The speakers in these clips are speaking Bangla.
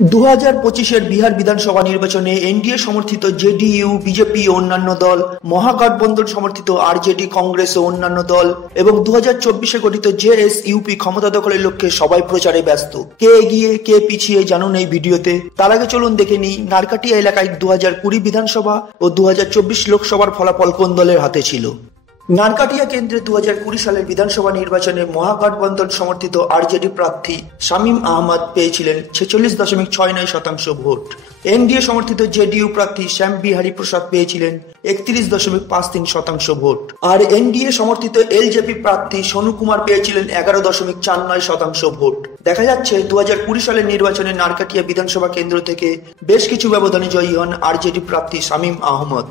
2025-এর বিহার বিধানসভা নির্বাচনে এনডিএ সমর্থিত জেডিইউ, বিজেপি ও অন্যান্য দল, মহাগঠবন্ধন সমর্থিত আরজেডি, কংগ্রেস ও অন্যান্য দল এবং 2024-এ গঠিত জেএসইউপি ক্ষমতা দখলের লক্ষ্যে সবাই প্রচারে ব্যস্ত। কে এগিয়ে কে পিছিয়ে জানুন এই ভিডিওতে। তার আগে চলুন দেখে নিই নারকাটিয়া এলাকায় 2020 বিধানসভা ও 2024 লোকসভার ফলাফল কোন দলের হাতে ছিল। নারকাটিয়া কেন্দ্রে 2020 সালের বিধানসভা নির্বাচনে মহাগঠবন্ধন সমর্থিত আরজেডি প্রার্থী শামীম আহমদ পেয়েছিলেন 46.69% ভোট। এনডিএ সমর্থিত জেডিইউ প্রার্থী শ্যাম বিহারী প্রসাদ পেয়েছিলেন 31.53% ভোট। আর এনডিএ সমর্থিত এলজেপি প্রার্থী সোনু কুমার পেয়েছিলেন 11.49% ভোট। দেখা যাচ্ছে 2020 সালের নির্বাচনে নারকাটিয়া বিধানসভা কেন্দ্র থেকে বেশ কিছু ব্যবধানে জয়ী হন আরজেডি প্রার্থী শামীম আহমদ।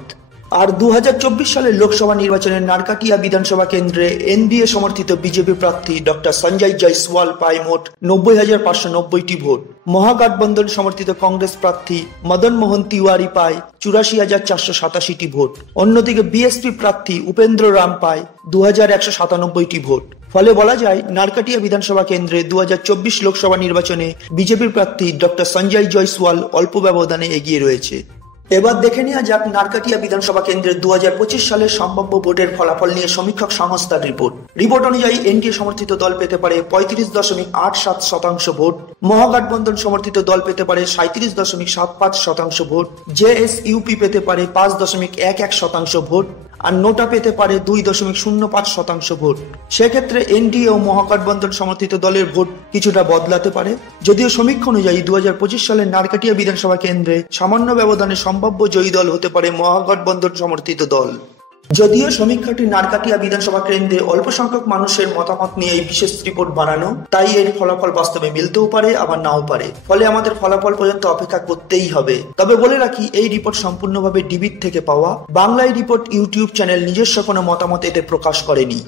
আর 2024 সালের লোকসভা নির্বাচনে নারকাটিয়া বিধানসভা কেন্দ্রে এনডিএ সমর্থিত বিজেপি প্রার্থী ডক্টর সঞ্জয় জয়সওয়াল পায় মোট 90,590টি ভোট। মহাগঠবন্ধন সমর্থিত কংগ্রেস প্রার্থী মদন মোহন তিওয়ারি পায় 84,487টি ভোট। অন্যদিকে বিএসপি প্রার্থী উপেন্দ্র রাম পায় 2,197টি ভোট। ফলে বলা যায় নারকাটিয়া বিধানসভা কেন্দ্রে 2024 লোকসভা নির্বাচনে বিজেপির প্রার্থী ডক্টর সঞ্জয় জয়সওয়াল অল্প ব্যবধানে এগিয়ে রয়েছে। এবার দেখে নেওয়া যাক নারকাটিয়া বিধানসভা কেন্দ্রের 2025 সালের সম্ভাব্য ভোটের ফলাফল নিয়ে সমীক্ষক সংস্থার রিপোর্ট অনুযায়ী এনডিএ সমর্থিত দল পেতে পারে 35.87% ভোট, মহাগঠবন্ধন সমর্থিত দল পেতে পারে 37.75% ভোট, জেএসইউপি পেতে পারে 5.11% ভোট আর নোটা পেতে পারে 2.05% ভোট। সেক্ষেত্রে এনডিএ ও মহাগঠবন্ধন সমর্থিত দলের ভোট কিছুটা বদলাতে পারে। যদিও সমীক্ষা অনুযায়ী 2025 সালের নারকাটিয়া বিধানসভা কেন্দ্রে সামান্য ব্যবধানে সম্ভাব্য জয়ী দল হতে পারে মহাগঠবন্ধন সমর্থিত দল। যদিও সমীক্ষাটি নারকাটিয়া বিধানসভা কেন্দ্রে অল্প সংখ্যক মানুষের মতামত নিয়ে এই বিশেষ রিপোর্ট বানানো, তাই এর ফলাফল বাস্তবে মিলতেও পারে আবার নাও পারে। ফলে আমাদের ফলাফল পর্যন্ত অপেক্ষা করতেই হবে। তবে বলে রাখি, এই রিপোর্ট সম্পূর্ণভাবে ডিবিট থেকে পাওয়া। বাংলায় রিপোর্ট ইউটিউব চ্যানেল নিজস্ব কোনো মতামত এতে প্রকাশ করেনি।